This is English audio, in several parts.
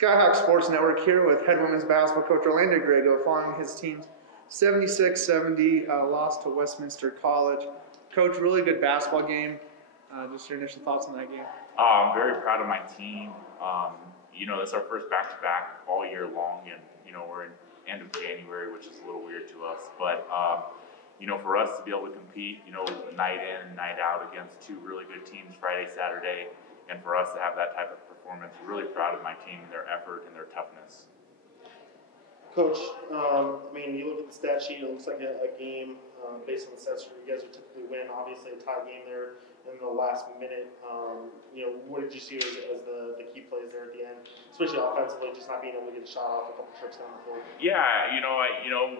Skyhawk Sports Network here with head women's basketball coach Orlando Griego following his team's 76-70 loss to Westminster College. Coach, really good basketball game. Just your initial thoughts on that game. I'm very proud of my team. This is our first back-to-back all year long, and we're in end of January, which is a little weird to us. But for us to be able to compete, night in, night out against two really good teams Friday, Saturday, and for us to have that type of performance, really proud of my team, their effort and their toughness. Coach, you look at the stat sheet, it looks like a game based on the stats you guys would typically win. Obviously, a tie game there in the last minute. What did you see as the key plays there at the end, especially offensively, just not being able to get a shot off a couple trips down the floor? Yeah,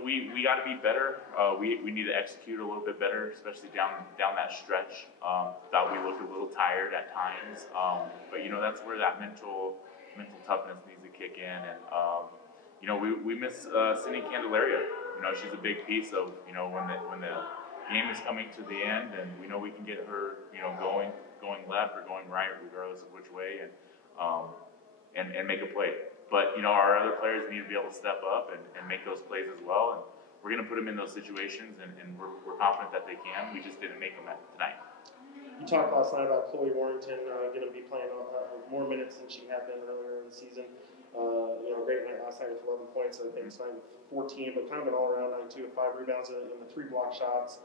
we got to be better. We need to execute a little bit better, especially down that stretch. Thought we looked a little tired at times, but that's where that mental toughness needs to kick in. And we miss Cindy Candelaria. She's a big piece of when the game is coming to the end, and we know we can get her going left or going right, regardless of which way, and make a play. But our other players need to be able to step up and make those plays as well. And we're going to put them in those situations, and we're confident that they can. We just didn't make them tonight. You talked last night about Chloe Warrington going to be playing more minutes than she had been earlier in the season. Great night last night with 11 points. I think it's 14, but kind of an all-around night too, with 5 rebounds and the 3 block shots.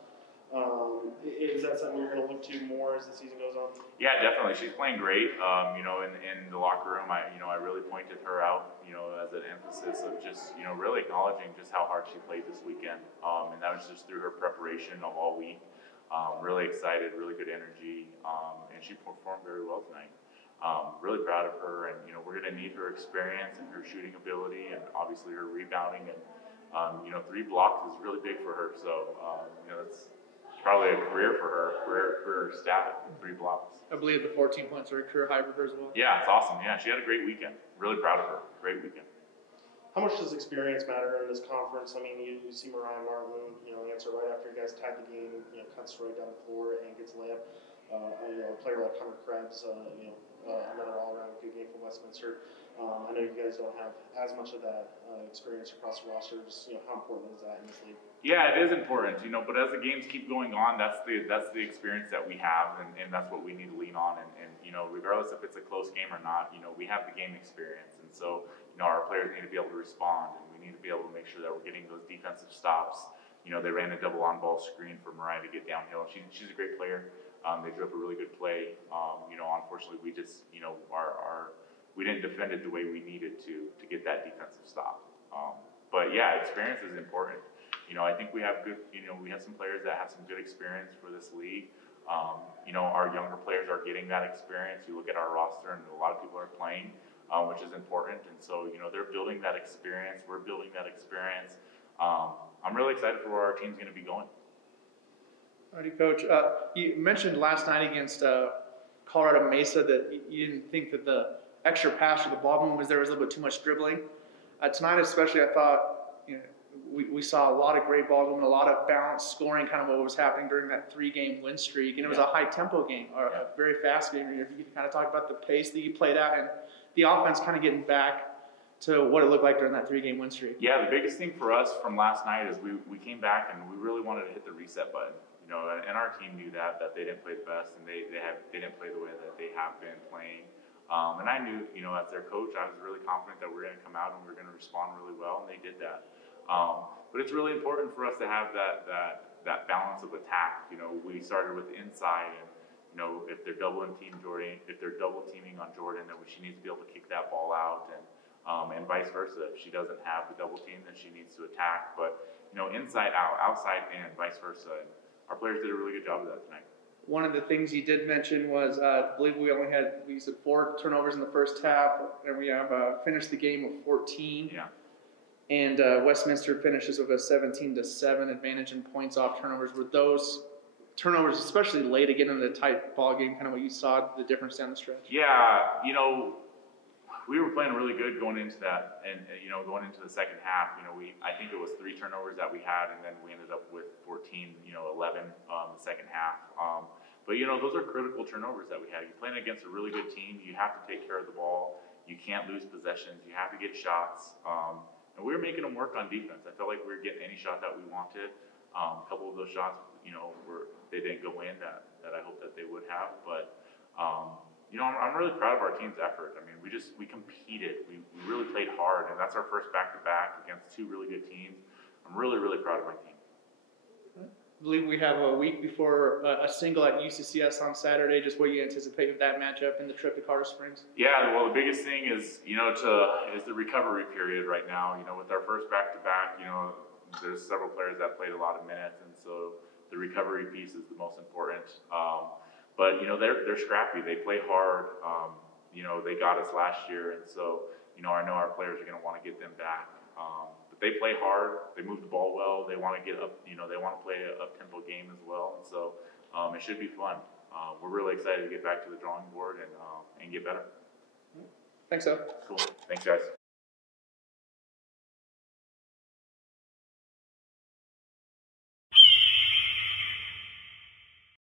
Is that something you're going to look to more as the season goes on? Yeah, definitely. She's playing great. In the locker room, I really pointed her out, as an emphasis of just, really acknowledging just how hard she played this weekend. And that was just through her preparation of all week. Really excited, really good energy, and she performed very well tonight. Really proud of her, and we're going to need her experience and her shooting ability, and obviously her rebounding. And 3 blocks is really big for her. So it's probably a career for her, career stat, 3 blocks. I believe the 14 points are a career high for her as well. Yeah, it's awesome. Yeah, she had a great weekend. Really proud of her. Great weekend. How much does experience matter in this conference? You see Mariah Martin, answer right after you guys tied the game, cuts right down the floor and gets a layup. A player like Hunter Krebs, another all-around good game from Westminster. I know you guys don't have as much of that experience across the roster. Just, how important is that in this league? Yeah, it is important, but as the games keep going on, that's the experience that we have, and that's what we need to lean on. And regardless if it's a close game or not, we have the game experience. And so, our players need to be able to respond, and we need to be able to make sure that we're getting those defensive stops. They ran a double on-ball screen for Mariah to get downhill. She's a great player. They drew up a really good play. Unfortunately, we just, we didn't defend it the way we needed to get that defensive stop. But yeah, experience is important. I think we have good, we have some players that have some good experience for this league. Our younger players are getting that experience. You look at our roster, and a lot of people are playing, which is important. And so, they're building that experience. We're building that experience. I'm really excited for where our team's going to be going. Alrighty, Coach. You mentioned last night against Colorado Mesa that you didn't think that the extra pass or the ball movement was a little bit too much dribbling. Tonight especially, I thought we saw a lot of great ball movement, a lot of balanced scoring, kind of what was happening during that 3-game win streak. And it was a high-tempo game, or a very fast game. If you could kind of talk about the pace that you played at and the offense kind of getting back to what it looked like during that 3-game win streak. Yeah, the biggest thing for us from last night is we came back and we really wanted to hit the reset button. And our team knew that they didn't play the best, and they didn't play the way that they have been playing. And I knew, as their coach, I was really confident that we're going to come out and we're going to respond really well, and they did that. But it's really important for us to have that balance of attack. We started with the inside, and if they're double teaming on Jordan, then she needs to be able to kick that ball out, and vice versa. If she doesn't have the double team, then she needs to attack. But inside out, outside in, vice versa. And our players did a really good job of that tonight. One of the things you did mention was, I believe we said 4 turnovers in the first half, and we have finished the game with 14. Yeah. And Westminster finishes with a 17-7 advantage in points off turnovers. Were those turnovers, especially late, again in the tight ball game, kind of what you saw the difference down the stretch? Yeah, we were playing really good going into that, and going into the second half. I think it was 3 turnovers that we had, and then we ended up with 14, 11 the second half. But those are critical turnovers that we had. You're playing against a really good team. You have to take care of the ball. You can't lose possessions. You have to get shots. And we were making them work on defense. I felt like we were getting any shot that we wanted. A couple of those shots, they didn't go in that I hope that they would have. But, I'm really proud of our team's effort. I mean, we competed. We really played hard, and that's our first back-to-back against two really good teams. I'm really, really proud of my team. I believe we have a week before a single at UCCS on Saturday. Just what you anticipate of that matchup and the trip to Colorado Springs? Yeah, well, the biggest thing is, is the recovery period right now. With our first back-to-back, there's several players that played a lot of minutes, and so the recovery piece is the most important. But they're scrappy. They play hard. They got us last year, and so I know our players are going to want to get them back. But they play hard. They move the ball well. They want to get up. They want to play a up-tempo game as well, and so it should be fun. We're really excited to get back to the drawing board and get better. Thanks, Al. Cool. Thanks, guys.